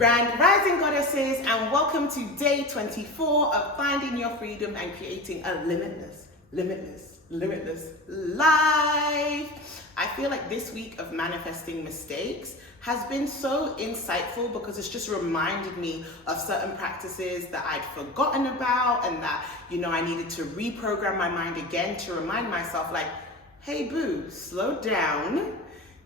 Grand Rising Goddesses, and welcome to day 24 of finding your freedom and creating a limitless life. I feel like this week of manifesting mistakes has been so insightful because it's just reminded me of certain practices that I'd forgotten about and that, I needed to reprogram my mind again to remind myself like, hey boo, slow down.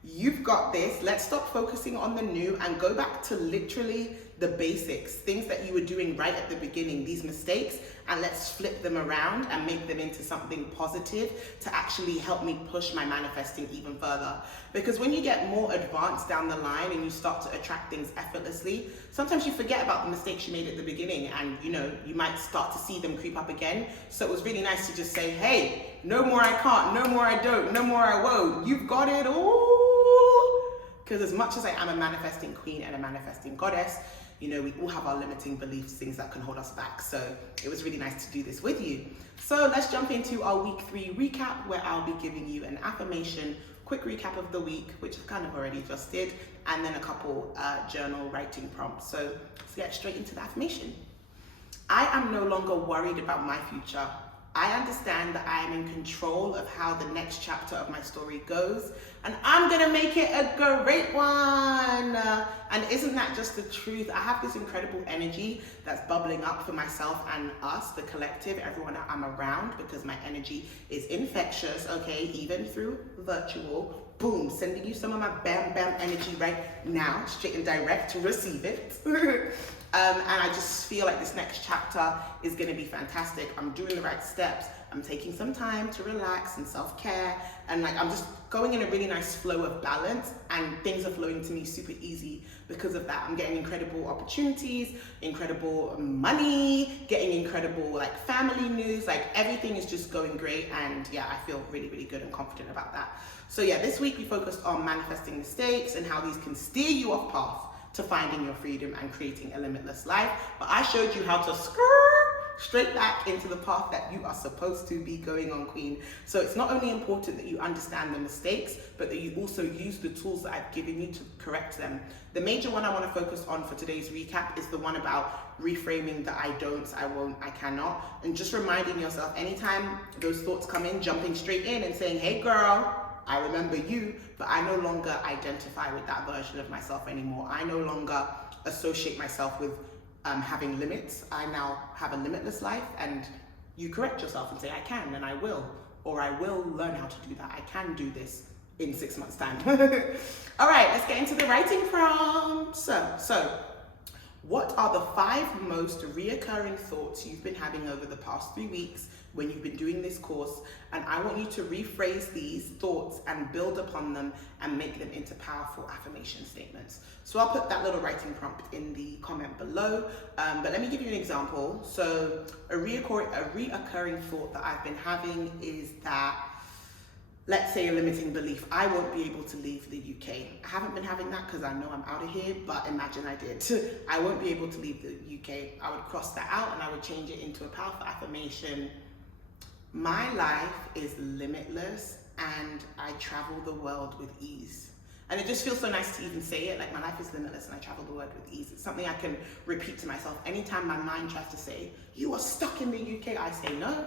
You've got this. Let's stop focusing on the new and go back to literally the basics, things that you were doing right at the beginning, these mistakes, and let's flip them around and make them into something positive to actually help me push my manifesting even further. Because when you get more advanced down the line and you start to attract things effortlessly, sometimes you forget about the mistakes you made at the beginning and you might start to see them creep up again. So it was really nice to just say, hey, no more I can't, no more I don't, no more I won't. You've got it all. Because as much as I am a manifesting queen and a manifesting goddess, we all have our limiting beliefs, things that can hold us back. So it was really nice to do this with you. So let's jump into our week 3 recap, where I'll be giving you an affirmation, quick recap of the week, which I kind of already just did, and then a couple journal writing prompts. So let's get straight into the affirmation. I am no longer worried about my future. I understand that I am in control of how the next chapter of my story goes, and I'm gonna make it a great one. And isn't that just the truth? I have this incredible energy that's bubbling up for myself and us, the collective, everyone that I'm around, because my energy is infectious, okay, even through virtual. Boom, sending you some of my bam energy right now, straight and direct to receive it. And I just feel like this next chapter is going to be fantastic. I'm doing the right steps. I'm taking some time to relax and self-care. And I'm just going in a really nice flow of balance, and things are flowing to me super easy because of that. I'm getting incredible opportunities, incredible money, getting incredible family news. Everything is just going great. And yeah, I feel really, really good and confident about that. So yeah, this week we focused on manifesting mistakes and how these can steer you off path to finding your freedom and creating a limitless life. But I showed you how to straight back into the path that you are supposed to be going on, queen. So it's not only important that you understand the mistakes, but that you also use the tools that I've given you to correct them. The major one I want to focus on for today's recap is the one about reframing the I don't, I won't, I cannot, and just reminding yourself anytime those thoughts come in, jumping straight in and saying, hey girl, I remember you, but I no longer identify with that version of myself anymore. I no longer associate myself with having limits. I now have a limitless life, and you correct yourself and say, I can and I will, or I will learn how to do that. I can do this in 6 months' time. All right, let's get into the writing prompt. So what are the 5 most reoccurring thoughts you've been having over the past 3 weeks when you've been doing this course? And I want you to rephrase these thoughts and build upon them and make them into powerful affirmation statements. So I'll put that little writing prompt in the comment below, but let me give you an example. So a reoccurring thought that I've been having is that, let's say a limiting belief, I won't be able to leave the UK. I haven't been having that because I know I'm out of here, but imagine I did. I won't be able to leave the UK. I would cross that out and I would change it into a powerful affirmation. My life is limitless and I travel the world with ease. And it just feels so nice to even say it, my life is limitless and I travel the world with ease. It's something I can repeat to myself. Anytime my mind tries to say, you are stuck in the UK, I say, no,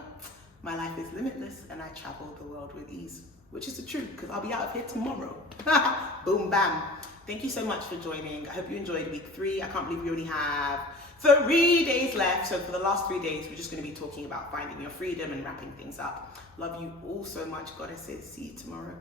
my life is limitless and I travel the world with ease, which is the truth because I'll be out of here tomorrow. Boom, bam. Thank you so much for joining. I hope you enjoyed week 3. I can't believe we only have 3 days left. So for the last 3 days, we're just going to be talking about finding your freedom and wrapping things up. Love you all so much, goddesses. See you tomorrow.